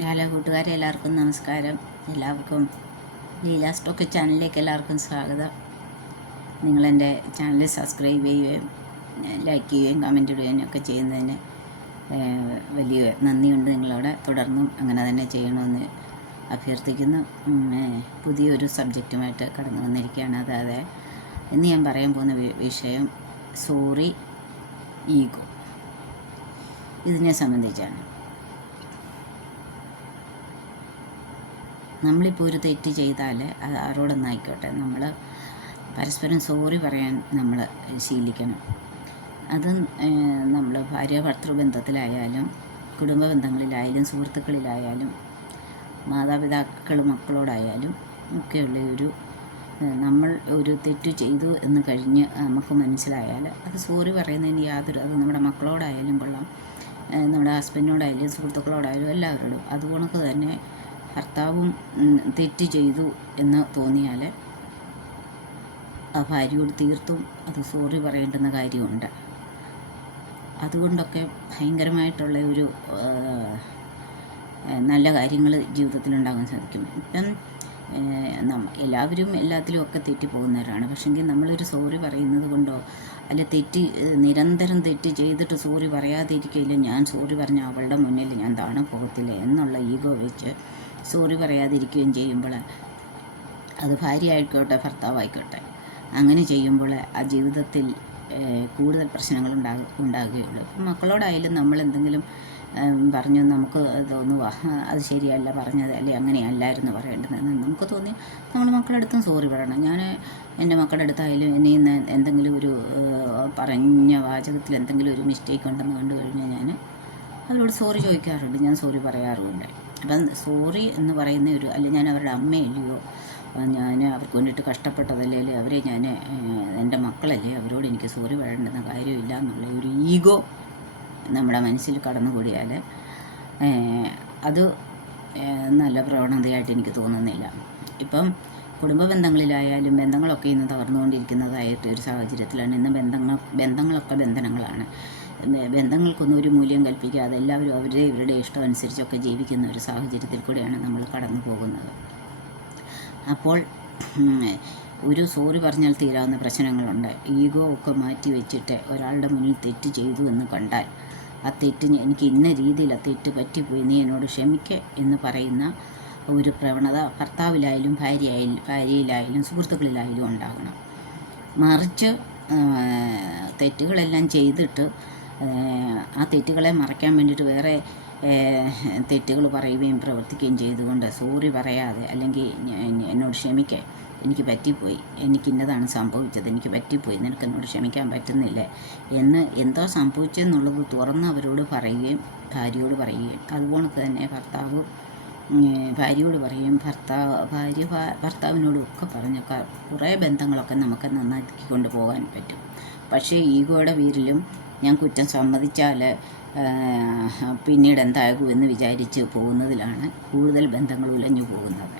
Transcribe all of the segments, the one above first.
Hello കൂട്ടുകാരെ, എല്ലാവർക്കും നമസ്കാരം. എല്ലാവർക്കും ലീല സ്റ്റോക്ക് ചാനലിലേക്ക് എല്ലാവർക്കും സ്വാഗതം. നിങ്ങളെൻ്റെ ചാനൽ സബ്സ്ക്രൈബ് ചെയ്യുകയും ലൈക്ക് ചെയ്യുകയും കമൻറ്റ് ഇടുകയും ഒക്കെ ചെയ്യുന്നതിന് വലിയ നന്ദിയുണ്ട്. നിങ്ങളോട് തുടർന്നും അങ്ങനെ തന്നെ ചെയ്യണമെന്ന് അഭ്യർത്ഥിക്കുന്നു. പുതിയൊരു സബ്ജക്റ്റുമായിട്ട് കടന്നു വന്നിരിക്കുകയാണ്. അതായത് ഇന്ന് ഞാൻ പറയാൻ പോകുന്ന വിഷയം സോറി, ഈഗോ ഇതിനെ സംബന്ധിച്ചാണ്. നമ്മളിപ്പോൾ ഒരു തെറ്റ് ചെയ്താൽ അത് ആരോടൊന്നായിക്കോട്ടെ, നമ്മൾ പരസ്പരം സോറി പറയാൻ നമ്മൾ ശീലിക്കണം. അത് നമ്മൾ ഭാര്യ ഭർത്തൃ ബന്ധത്തിലായാലും കുടുംബ ബന്ധങ്ങളിലായാലും സുഹൃത്തുക്കളിലായാലും മാതാപിതാക്കൾ മക്കളോടായാലും ഒക്കെയുള്ള നമ്മൾ ഒരു തെറ്റ് ചെയ്തു എന്ന് കഴിഞ്ഞ് നമുക്ക് മനസ്സിലായാൽ അത് സോറി പറയുന്നതിന് അത് നമ്മുടെ മക്കളോടായാലും കൊള്ളാം, നമ്മുടെ ഹസ്ബൻഡിനോടായാലും സുഹൃത്തുക്കളോടായാലും എല്ലാവരോടും. അതുകൊണ്ട് തന്നെ ഭർത്താവും തെറ്റ് ചെയ്തു എന്ന് തോന്നിയാൽ ആ ഭാര്യയോട് തീർത്തും അത് സോറി പറയേണ്ടുന്ന കാര്യമുണ്ട്. അതുകൊണ്ടൊക്കെ ഭയങ്കരമായിട്ടുള്ള നല്ല കാര്യങ്ങൾ ജീവിതത്തിലുണ്ടാകാൻ സാധിക്കും. ഇപ്പം എല്ലാവരും എല്ലാത്തിലും ഒക്കെ തെറ്റിപ്പോകുന്നവരാണ്. പക്ഷെങ്കിൽ നമ്മളൊരു സോറി പറയുന്നത് കൊണ്ടോ അല്ല നിരന്തരം തെറ്റ് ചെയ്തിട്ട് സോറി പറയാതിരിക്കില്ല, ഞാൻ സോറി പറഞ്ഞ അവളുടെ മുന്നിൽ ഞാൻ താണു പോകത്തില്ല എന്നുള്ള ഈഗോ വെച്ച് സോറി പറയാതിരിക്കുകയും ചെയ്യുമ്പോൾ അത് ഭാര്യ ആയിക്കോട്ടെ ഭർത്താവായിക്കോട്ടെ, അങ്ങനെ ചെയ്യുമ്പോൾ ആ ജീവിതത്തിൽ കൂടുതൽ പ്രശ്നങ്ങൾ ഉണ്ടാകുകയുള്ളൂ. മക്കളോടായാലും നമ്മൾ എന്തെങ്കിലും പറഞ്ഞു നമുക്ക് തോന്നുക അത് ശരിയല്ല പറഞ്ഞത്, അല്ലെ അങ്ങനെയല്ലായിരുന്നു പറയേണ്ടതെന്ന് നമുക്ക് തോന്നി നമ്മൾ മക്കളുടെ അടുത്തും സോറി പറയണം. ഞാൻ എൻ്റെ മക്കളുടെ അടുത്തായാലും എന്നെ ഇന്ന് എന്തെങ്കിലും പറഞ്ഞ വാചകത്തിൽ എന്തെങ്കിലും ഒരു മിസ്റ്റേക്ക് ഉണ്ടെന്ന് കണ്ടു കഴിഞ്ഞാൽ ഞാൻ അവരോട് സോറി ചോദിക്കാറുണ്ട്, ഞാൻ സോറി പറയാറുമുണ്ട്. അപ്പം സോറി എന്ന് പറയുന്ന അല്ലെ ഞാൻ അവരുടെ അമ്മയല്ലയോ, ഞാൻ അവർക്ക് വേണ്ടിയിട്ട് കഷ്ടപ്പെട്ടതല്ലേ, അവരെ ഞാൻ എൻ്റെ മക്കളല്ലേ, അവരോട് എനിക്ക് സോറി പറയേണ്ടുന്ന കാര്യമില്ല എന്നുള്ള ഒരു ഈഗോ നമ്മുടെ മനസ്സിൽ കടന്നുകൂടിയാൽ അത് നല്ല പ്രവണതയായിട്ട് എനിക്ക് തോന്നുന്നില്ല. ഇപ്പം കുടുംബ ബന്ധങ്ങളിലായാലും ബന്ധങ്ങളൊക്കെ ഇന്ന് തകർന്നുകൊണ്ടിരിക്കുന്നതായിട്ട് ഒരു സാഹചര്യത്തിലാണ്. ഇന്ന് ബന്ധങ്ങളൊക്കെ ബന്ധനങ്ങളാണ്. ബന്ധങ്ങൾക്കൊന്നും ഒരു മൂല്യം കൽപ്പിക്കാതെ എല്ലാവരും ഇവരുടെ ഇഷ്ടം അനുസരിച്ചൊക്കെ ജീവിക്കുന്ന ഒരു സാഹചര്യത്തിൽ കൂടെയാണ് നമ്മൾ കടന്നു പോകുന്നത്. അപ്പോൾ ഒരു സോറി പറഞ്ഞാൽ തീരാവുന്ന പ്രശ്നങ്ങളുണ്ട്. ഈഗോ ഒക്കെ മാറ്റി വെച്ചിട്ട് ഒരാളുടെ മുന്നിൽ തെറ്റ് ചെയ്തു എന്ന് കണ്ടാൽ ആ തെറ്റിന് എനിക്ക് ഇന്ന രീതിയിൽ ആ തെറ്റ് പറ്റിപ്പോയി, നീ എന്നോട് ക്ഷമിക്കുക എന്ന് പറയുന്ന ഒരു പ്രവണത ഭർത്താവിലായാലും ഭാര്യയിലായാലും സുഹൃത്തുക്കളിലായാലും ഉണ്ടാകണം. മറിച്ച് തെറ്റുകളെല്ലാം ചെയ്തിട്ട് ആ തെറ്റുകളെ മറയ്ക്കാൻ വേണ്ടിയിട്ട് വേറെ തെറ്റുകൾ പറയുകയും പ്രവർത്തിക്കുകയും ചെയ്തുകൊണ്ട് സോറി പറയാതെ, അല്ലെങ്കിൽ എന്നോട് ക്ഷമിക്കുക, എനിക്ക് പറ്റിപ്പോയി, എനിക്കിന്നതാണ് സംഭവിച്ചത്, എനിക്ക് പറ്റിപ്പോയി, നിനക്ക് എന്നോട് ക്ഷമിക്കാൻ പറ്റുന്നില്ല എന്ന് എന്തോ സംഭവിച്ചെന്നുള്ളത് തുറന്ന് അവരോട് പറയുകയും ഭാര്യയോട് പറയുകയും, അതുപോലെ തന്നെ ഭർത്താവ് ഭാര്യയോട് പറയും, ഭാര്യ ഭർത്താവിനോടും ഒക്കെ പറഞ്ഞൊക്കെ കുറേ ബന്ധങ്ങളൊക്കെ നമുക്ക് നന്നാക്കി കൊണ്ടുപോകാൻ പറ്റും. പക്ഷേ ഈഗോയുടെ പേരിലും ഞാൻ കുറ്റം സമ്മതിച്ചാൽ പിന്നീട് എന്താകും എന്ന് വിചാരിച്ച് പോകുന്നതിലാണ് കൂടുതൽ ബന്ധങ്ങൾ ഉലഞ്ഞു പോകുന്നത്.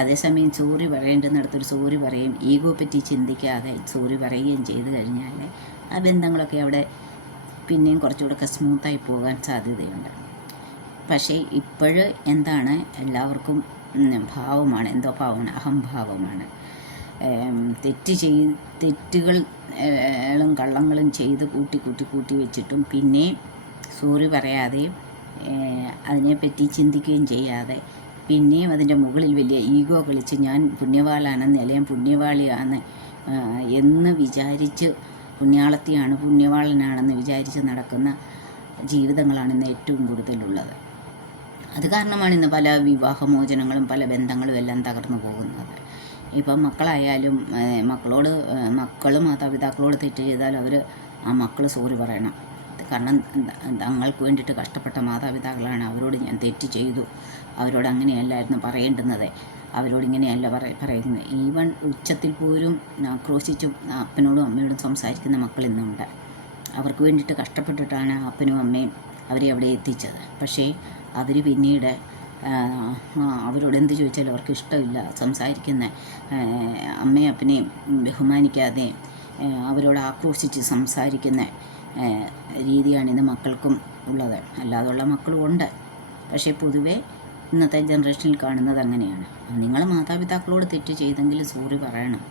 അതേസമയം സോറി പറയേണ്ടുന്നിടത്തൊരു സോറി പറയും, ഈഗോ പറ്റി ചിന്തിക്കാതെ സോറി പറയുകയും ചെയ്തു കഴിഞ്ഞാൽ ആ ബന്ധങ്ങളൊക്കെ അവിടെ പിന്നെയും കുറച്ചുകൂടെ സ്മൂത്തായി പോകാൻ സാധ്യതയുണ്ട്. പക്ഷേ എന്താണ് എല്ലാവർക്കും ഭാവമാണ്, എന്തോ ഭാവമാണ്, അഹംഭാവമാണ്. തെറ്റുകളും കള്ളങ്ങളും ചെയ്ത് കൂട്ടി വെച്ചിട്ടും പിന്നെ സോറി പറയാതെയും അതിനെപ്പറ്റി ചിന്തിക്കുകയും ചെയ്യാതെ പിന്നെയും അതിൻ്റെ മുകളിൽ വലിയ ഈഗോ കളിച്ച് ഞാൻ പുണ്യവാളാണെന്ന്, അല്ലെങ്കിൽ പുണ്യവാളിയാണ് എന്ന് വിചാരിച്ച്, പുണ്യവാളനാണെന്ന് വിചാരിച്ച് നടക്കുന്ന ജീവിതങ്ങളാണ് ഇന്ന് ഏറ്റവും കൂടുതലുള്ളത്. അത് കാരണമാണ് ഇന്ന് പല വിവാഹമോചനങ്ങളും പല ബന്ധങ്ങളും എല്ലാം തകർന്നു പോകുന്നത്. ഇപ്പം മക്കളായാലും മക്കളും മാതാപിതാക്കളോട് തെറ്റ് ചെയ്താൽ ആ മക്കൾ സോറി പറയണം. കാരണം തങ്ങൾക്ക് വേണ്ടിയിട്ട് കഷ്ടപ്പെട്ട മാതാപിതാക്കളാണ്, അവരോട് ഞാൻ തെറ്റ് ചെയ്തു, അവരോട് അങ്ങനെയല്ലായിരുന്നു പറയേണ്ടുന്നത്, അവരോട് ഇങ്ങനെയല്ല പറയുന്നത്. ഈവൻ ഉച്ചത്തിൽ പോലും ആക്രോശിച്ചും അപ്പനോടും അമ്മയോടും സംസാരിക്കുന്ന മക്കൾ ഇന്നുണ്ട്. അവർക്ക് വേണ്ടിയിട്ട് കഷ്ടപ്പെട്ടിട്ടാണ് അപ്പനും അമ്മയും അവരെ അവിടെ എത്തിച്ചത്. പക്ഷേ അവർ പിന്നീട് അവരോട് എന്ത് ചോദിച്ചാലും അവർക്ക് ഇഷ്ടമില്ല, സംസാരിക്കുന്ന അമ്മയും അപ്പനെയും ബഹുമാനിക്കാതെ അവരോട് ആക്രോശിച്ച് സംസാരിക്കുന്ന രീതിയാണ് ഇന്ന് മക്കൾക്കും ഉള്ളത്. അല്ലാതുള്ള മക്കളും ഉണ്ട്. പക്ഷേ പൊതുവേ ഇന്നത്തെ ജനറേഷനിൽ കാണുന്നത് അങ്ങനെയാണ്. നിങ്ങൾ മാതാപിതാക്കളോട് തെറ്റ് ചെയ്തെങ്കിൽ സോറി പറയണം.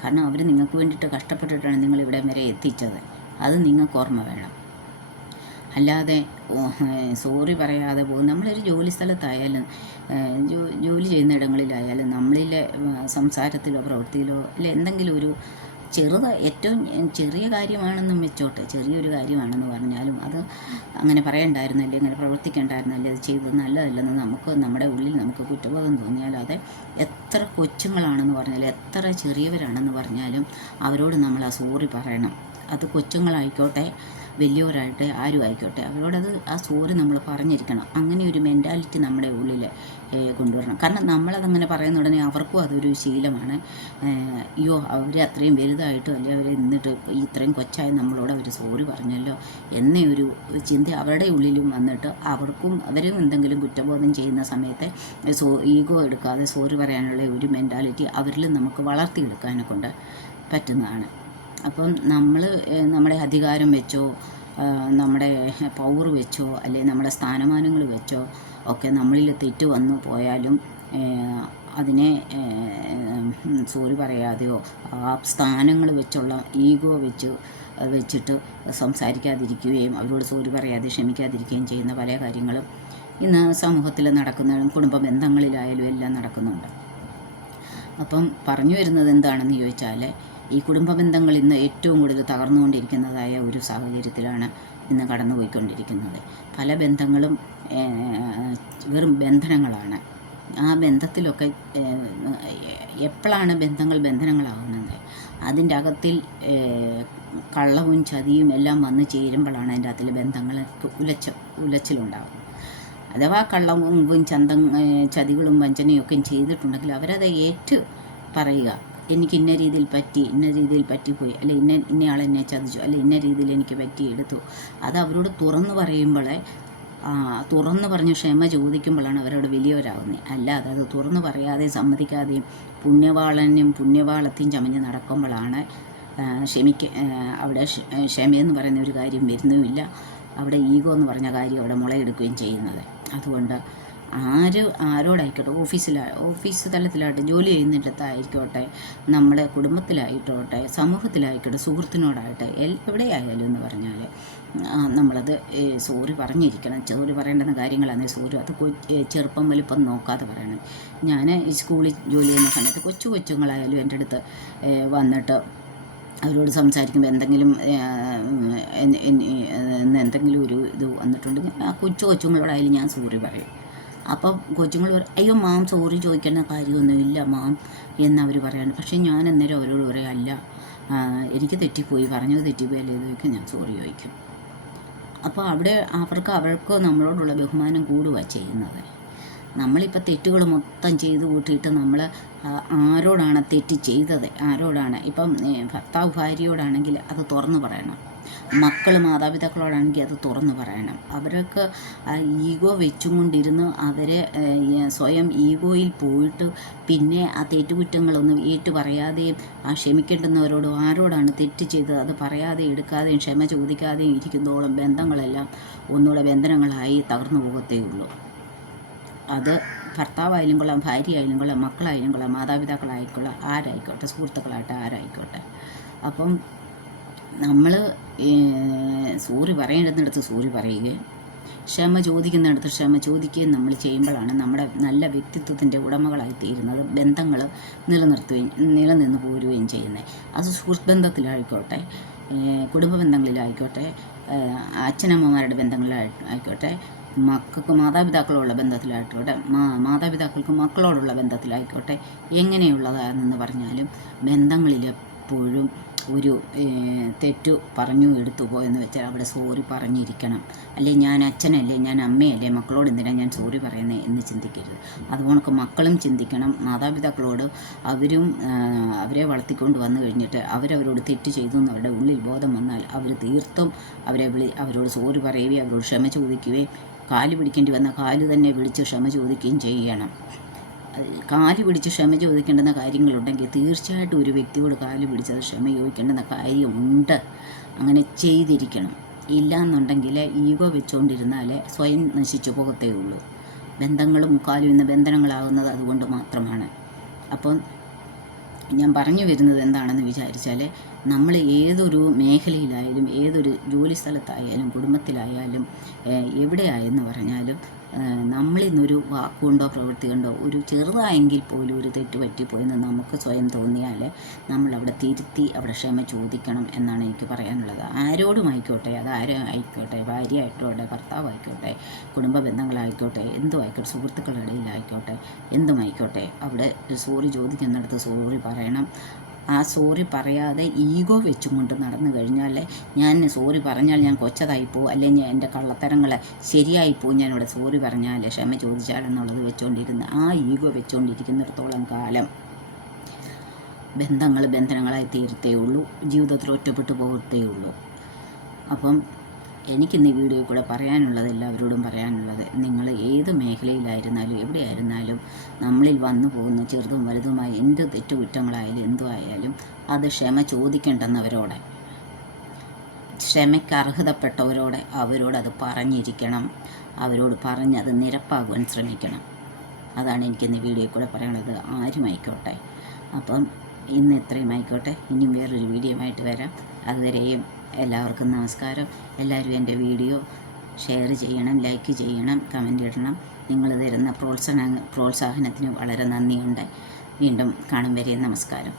കാരണം അവർ നിങ്ങൾക്ക് വേണ്ടിയിട്ട് കഷ്ടപ്പെട്ടിട്ടാണ് നിങ്ങളിവിടെ വരെ എത്തിച്ചത്. അത് നിങ്ങൾക്ക് ഓർമ്മ വേണം. അല്ലാതെ സോറി പറയാതെ പോകും. നമ്മളൊരു ജോലി സ്ഥലത്തായാലും ജോലി ചെയ്യുന്ന ഇടങ്ങളിലായാലും നമ്മളിലെ സംസാരത്തിലോ പ്രവൃത്തിയിലോ അല്ല എന്തെങ്കിലും ഒരു ഏറ്റവും ചെറിയ കാര്യമാണെന്നും വെച്ചോട്ടെ, ചെറിയൊരു കാര്യമാണെന്ന് പറഞ്ഞാലും അത് അങ്ങനെ പറയണ്ടായിരുന്നല്ലേ, ഇങ്ങനെ പ്രവർത്തിക്കണ്ടായിരുന്നല്ലേ, അത് ചെയ്തത് നല്ലതല്ലെന്ന് നമ്മുടെ ഉള്ളിൽ നമുക്ക് കുറ്റബോധം തോന്നിയാൽ അത് എത്ര കൊച്ചുങ്ങളാണെന്ന് പറഞ്ഞാലും എത്ര ചെറിയവരാണെന്ന് പറഞ്ഞാലും അവരോട് നമ്മൾ ആ സോറി പറയണം. അത് കൊച്ചുങ്ങളായിക്കോട്ടെ വലിയവരായിട്ട് ആരും ആയിക്കോട്ടെ അവരോടത് ആ സോറി നമ്മൾ പറഞ്ഞിരിക്കണം. അങ്ങനെ ഒരു മെൻറ്റാലിറ്റി നമ്മുടെ ഉള്ളിൽ കൊണ്ടുവരണം. കാരണം നമ്മളതങ്ങനെ പറയുന്ന ഉടനെ അവർക്കും അതൊരു ശീലമാണ്. അയ്യോ അവർ അത്രയും വലുതായിട്ടും അല്ലെ അവർ നിന്നിട്ട് ഇത്രയും കൊച്ചായി നമ്മളോട് അവർ സോറി പറഞ്ഞല്ലോ എന്നേ ഒരു ചിന്ത അവരുടെ ഉള്ളിലും വന്നിട്ട് അവരും എന്തെങ്കിലും കുറ്റബോധം ചെയ്യുന്ന സമയത്ത് ഈഗോ എടുക്കാതെ സോറി പറയാനുള്ള ഒരു മെൻറ്റാലിറ്റി അവരിലും നമുക്ക് വളർത്തിയെടുക്കാനെ കൊണ്ട് പറ്റുന്നതാണ്. അപ്പം നമ്മുടെ അധികാരം വെച്ചോ നമ്മുടെ പവർ വെച്ചോ അല്ലെങ്കിൽ നമ്മുടെ സ്ഥാനമാനങ്ങൾ വെച്ചോ ഒക്കെ നമ്മളിൽ തെറ്റ് വന്നു പോയാലും അതിനെ സോറി പറയാതെയോ ആ സ്ഥാനങ്ങൾ വെച്ചുള്ള ഈഗോ വെച്ചിട്ട് സംസാരിക്കാതിരിക്കുകയും അവരോട് സോറി പറയാതെ ക്ഷമിക്കാതിരിക്കുകയും ചെയ്യുന്ന പല കാര്യങ്ങളും ഇന്ന് സമൂഹത്തിൽ നടക്കുന്നതും കുടുംബ ബന്ധങ്ങളിലായാലും എല്ലാം നടക്കുന്നുണ്ട്. അപ്പം പറഞ്ഞു വരുന്നത് എന്താണെന്ന് ചോദിച്ചാൽ ഈ കുടുംബ ബന്ധങ്ങൾ ഇന്ന് ഏറ്റവും കൂടുതൽ തകർന്നുകൊണ്ടിരിക്കുന്നതായ ഒരു സാഹചര്യത്തിലാണ് ഇന്ന് കടന്നുപോയിക്കൊണ്ടിരിക്കുന്നത്. പല ബന്ധങ്ങളും വെറും ബന്ധനങ്ങളാണ്. ആ ബന്ധത്തിലൊക്കെ എപ്പോഴാണ് ബന്ധനങ്ങളാകുന്നത്? അതിൻ്റെ അകത്തിൽ കള്ളവും ചതിയും എല്ലാം വന്ന് ചേരുമ്പോഴാണ് അതിൻ്റെ അകത്തിൽ ബന്ധങ്ങൾക്ക് ഉലച്ചിലുണ്ടാകുന്നത്. അഥവാ കള്ളവും ചതികളും വഞ്ചനയൊക്കെ ചെയ്തിട്ടുണ്ടെങ്കിൽ അവരത് പറയുക, എനിക്ക് ഇന്ന രീതിയിൽ പറ്റിപ്പോയി, അല്ലെ ഇന്നയാൾ എന്നെ ചതിച്ചു, അല്ലെ ഇന്ന രീതിയിൽ എനിക്ക് പറ്റിയെടുത്തു. അത് അവരോട് തുറന്നു പറഞ്ഞ് ക്ഷമ ചോദിക്കുമ്പോഴാണ് അവരോട് വലിയവരാകുന്നത്. അല്ലാതെ അത് തുറന്നു പറയാതെ സമ്മതിക്കാതെയും പുണ്യവാളത്തെയും ചമഞ്ഞ് നടക്കുമ്പോഴാണ് അവിടെ ക്ഷമയെന്ന് പറയുന്ന ഒരു കാര്യം വരുന്നുമില്ല. അവിടെ ഈഗോ എന്ന് പറഞ്ഞ കാര്യം അവിടെ മുളയെടുക്കുകയും ചെയ്യുന്നത്. അതുകൊണ്ട് ആരോടായിക്കോട്ടെ, ഓഫീസ് തലത്തിലായിട്ട് ജോലി ചെയ്യുന്നിടത്തായിക്കോട്ടെ, നമ്മുടെ കുടുംബത്തിലായിക്കോട്ടെ, സമൂഹത്തിലായിക്കോട്ടെ, സുഹൃത്തിനോടായിട്ട് എവിടെയായാലും എന്ന് പറഞ്ഞാൽ നമ്മളത് സോറി പറഞ്ഞിരിക്കണം. സോറി പറയേണ്ടുന്ന കാര്യങ്ങളാണ് സോറി. അത് ചെറുപ്പം വലിപ്പം നോക്കാതെ പറയണം. ഞാൻ ഈ സ്കൂളിൽ ജോലി ചെയ്യുന്ന സമയത്ത് കൊച്ചുങ്ങളായാലും എൻ്റെ അടുത്ത് വന്നിട്ട് അവരോട് സംസാരിക്കുമ്പോൾ എന്തെങ്കിലും ഒരു ഇത് വന്നിട്ടുണ്ടെങ്കിൽ ആ കൊച്ചുങ്ങളോടായാലും ഞാൻ സോറി പറയും. അപ്പം കൊച്ചുങ്ങൾ പറയും, അയ്യോ മാം സോറി ചോദിക്കേണ്ട കാര്യമൊന്നുമില്ല മാം എന്നവർ പറയാണ്. പക്ഷേ ഞാൻ അന്നേരം അവരോട് പറയും, അല്ല എനിക്ക് തെറ്റിപ്പോയി, പറഞ്ഞത് തെറ്റിപ്പോയി അല്ലേ ചോദിക്കും, ഞാൻ സോറി ചോദിക്കും. അപ്പോൾ അവിടെ അവർക്ക് നമ്മളോടുള്ള ബഹുമാനം കൂടുക ചെയ്യുന്നത്. നമ്മളിപ്പോൾ തെറ്റുകൾ മൊത്തം ചെയ്ത് കൂട്ടിയിട്ട് നമ്മൾ ആരോടാണ് തെറ്റ് ചെയ്തത്, ഇപ്പം ഭർത്താവ് ഭാര്യയോടാണെങ്കിൽ അത് തുറന്നു പറയണം, മക്കൾ മാതാപിതാക്കളോടാണെങ്കിൽ അത് തുറന്നു പറയണം. അവർക്ക് ഈഗോ വെച്ചുകൊണ്ടിരുന്ന് അവരെ സ്വയം ഈഗോയിൽ പോയിട്ട് പിന്നെ ആ തെറ്റുകുറ്റങ്ങളൊന്നും ഏറ്റു പറയാതെയും ആ ക്ഷമിക്കേണ്ടുന്നവരോടും ആരോടാണ് തെറ്റ് ചെയ്തത് അത് പറയാതെ എടുക്കാതെയും ക്ഷമ ചോദിക്കാതെയും ഇരിക്കുന്നതോളം ബന്ധങ്ങളെല്ലാം ഒന്നുകൂടെ ബന്ധനങ്ങളായി തകർന്നു പോകത്തേ ഉള്ളൂ. അത് ഭർത്താവായാലും കൊള്ളാം, ഭാര്യയായാലും കൊള്ളാം, മക്കളായാലും കൊള്ളാം, മാതാപിതാക്കളായിക്കൊള്ളാം, ആരായിക്കോട്ടെ, സുഹൃത്തുക്കളായിട്ട് ആരായിക്കോട്ടെ. അപ്പം നമ്മൾ സോറി പറയേണ്ടുന്നിടത്ത് സോറി പറയുകയും ക്ഷമ ചോദിക്കുന്നിടത്ത് ക്ഷമ ചോദിക്കുകയും നമ്മൾ ചെയ്യുമ്പോഴാണ് നമ്മുടെ നല്ല വ്യക്തിത്വത്തിൻ്റെ ഉടമകളായി തീരുന്നത്. ബന്ധങ്ങൾ നിലനിന്ന് പോരുകയും ചെയ്യുന്നത്. അത് സുഹൃത്ത് ബന്ധത്തിലായിക്കോട്ടെ, കുടുംബ ബന്ധങ്ങളിലായിക്കോട്ടെ, അച്ഛനമ്മമാരുടെ ബന്ധങ്ങളിലായിക്കോട്ടെ, മക്കൾക്ക് മാതാപിതാക്കളോടുള്ള ബന്ധത്തിലായിക്കോട്ടെ, മാതാപിതാക്കൾക്ക് മക്കളോടുള്ള ബന്ധത്തിലായിക്കോട്ടെ, എങ്ങനെയുള്ളതാണെന്ന് പറഞ്ഞാലും ബന്ധങ്ങളിലെപ്പോഴും ഒരു തെറ്റു പറഞ്ഞു എടുത്തു പോയെന്ന് വെച്ചാൽ അവിടെ സോറി പറഞ്ഞിരിക്കണം. അല്ലെ ഞാൻ അച്ഛനല്ലേ, ഞാൻ അമ്മയല്ലേ, മക്കളോട് എന്തിനാണ് ഞാൻ സോറി പറയുന്നത് എന്ന് ചിന്തിക്കരുത്. അതുകൊണ്ട് മക്കളും ചിന്തിക്കണം. മാതാപിതാക്കളോട് അവരെ വളർത്തിക്കൊണ്ട് വന്നു കഴിഞ്ഞിട്ട് അവരവരോട് തെറ്റ് ചെയ്തു എന്ന് അവരുടെ ഉള്ളിൽ ബോധം വന്നാൽ അവർ തീർത്തും അവരോട് സോറി പറയുകയും അവരോട് ക്ഷമ ചോദിക്കുകയും കാല് പിടിക്കേണ്ടി വന്ന കാല് തന്നെ വിളിച്ച് ക്ഷമ ചോദിക്കുകയും ചെയ്യണം. കാല് പിടിച്ച് ക്ഷമ ചോദിക്കേണ്ടുന്ന കാര്യങ്ങളുണ്ടെങ്കിൽ തീർച്ചയായിട്ടും ഒരു വ്യക്തിയോട് കാല് പിടിച്ചത് ക്ഷമ ചോദിക്കേണ്ടുന്ന കാര്യമുണ്ട്. അങ്ങനെ ചെയ്തിരിക്കണം. ഇല്ലയെന്നുണ്ടെങ്കിൽ ഈഗോ വെച്ചുകൊണ്ടിരുന്നാൽ സ്വയം നശിച്ചു പോകത്തേ ഉള്ളൂ. ബന്ധങ്ങളും മുക്കാലും ഇന്ന് ബന്ധനങ്ങളാകുന്നത് അതുകൊണ്ട് മാത്രമാണ്. അപ്പം ഞാൻ പറഞ്ഞു വരുന്നത് എന്താണെന്ന് വിചാരിച്ചാൽ, നമ്മൾ ഏതൊരു മേഖലയിലായാലും, ഏതൊരു ജോലി സ്ഥലത്തായാലും, കുടുംബത്തിലായാലും, എവിടെയായെന്ന് പറഞ്ഞാലും, നമ്മളിന്നൊരു വാക്കുകൊണ്ടോ പ്രവൃത്തി കൊണ്ടോ ഒരു ചെറുതായെങ്കിൽ പോലും ഒരു തെറ്റ് പറ്റിപ്പോയെന്ന് നമുക്ക് സ്വയം തോന്നിയാൽ നമ്മളവിടെ തിരുത്തി അവിടെ ക്ഷമ ചോദിക്കണം എന്നാണ് എനിക്ക് പറയാനുള്ളത്. ആരോടും ആയിക്കോട്ടെ, അത് ആരും ആയിക്കോട്ടെ, ഭാര്യ ആയിക്കോട്ടെ, ഭർത്താവായിക്കോട്ടെ, കുടുംബ ബന്ധങ്ങളായിക്കോട്ടെ, എന്തും ആയിക്കോട്ടെ, സുഹൃത്തുക്കളുടെ ഇടയിലായിക്കോട്ടെ, എന്തുമായിക്കോട്ടെ, അവിടെ സോറി ചോദിക്കുന്നിടത്ത് സോറി പറയണം. ആ സോറി പറയാതെ ഈഗോ വെച്ചും കൊണ്ട് നടന്നു കഴിഞ്ഞാൽ, ഞാൻ സോറി പറഞ്ഞാൽ ഞാൻ കൊച്ചതായിപ്പോവും, അല്ലെങ്കിൽ എൻ്റെ കള്ളത്തരങ്ങളെ ശരിയായിപ്പോവും, ഞാനിവിടെ സോറി പറഞ്ഞാൽ ക്ഷമ ചോദിച്ചാലെന്നുള്ളത് വെച്ചുകൊണ്ടിരുന്ന ആ ഈഗോ വെച്ചുകൊണ്ടിരിക്കുന്നിടത്തോളം കാലം ബന്ധനങ്ങളായി തീരത്തേ ഉള്ളൂ, ജീവിതത്തിൽ ഒറ്റപ്പെട്ടു പോകത്തേ ഉള്ളൂ. അപ്പം എനിക്കിന്ന് ഈ വീഡിയോയിൽ കൂടെ പറയാനുള്ളത്, എല്ലാവരോടും പറയാനുള്ളത്, നിങ്ങൾ ഏത് മേഖലയിലായിരുന്നാലും എവിടെയായിരുന്നാലും നമ്മളിൽ വന്നു പോകുന്ന ചെറുതും വലുതുമായ എന്ത് തെറ്റുകുറ്റങ്ങളായാലും എന്തുമായാലും അത് ക്ഷമ ചോദിക്കേണ്ടെന്നവരോടെ, ക്ഷമയ്ക്ക് അർഹതപ്പെട്ടവരോടെ അവരോടത് പറഞ്ഞിരിക്കണം. അവരോട് പറഞ്ഞത് നിരപ്പാകുവാൻ ശ്രമിക്കണം. അതാണ് എനിക്കിന്ന് വീഡിയോയിൽ കൂടെ പറയാനുള്ളത്, ആരുമായിക്കോട്ടെ. അപ്പം ഇന്ന് ഇത്രയും ആയിക്കോട്ടെ. ഇനിയും വേറൊരു വീഡിയോ ആയിട്ട് വരാം. അതുവരെയും എല്ലാവർക്കും നമസ്കാരം. എല്ലാവരും എൻ്റെ വീഡിയോ ഷെയർ ചെയ്യണം, ലൈക്ക് ചെയ്യണം, കമൻ്റ് ഇടണം. നിങ്ങൾ തരുന്ന പ്രോത്സാഹനത്തിന് വളരെ നന്ദിയുണ്ട്. വീണ്ടും കാണും വരെ നമസ്കാരം.